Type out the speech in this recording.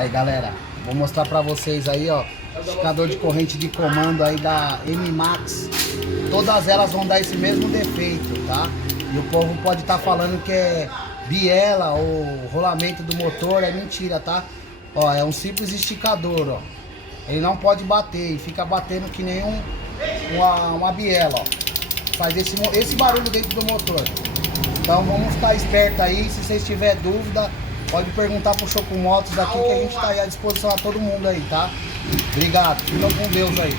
Aí galera, vou mostrar pra vocês aí, ó, esticador de corrente de comando aí da M-Max. Todas elas vão dar esse mesmo defeito, tá? E o povo pode estar falando que é biela ou rolamento do motor, é mentira, tá? Ó, é um simples esticador, ó. Ele não pode bater, e fica batendo que nem uma biela, ó. Faz esse barulho dentro do motor. Então vamos ficar esperto aí, se vocês tiverem dúvida, pode perguntar pro Choco Motos aqui, que a gente tá aí à disposição a todo mundo aí, tá? Obrigado, fica com Deus aí.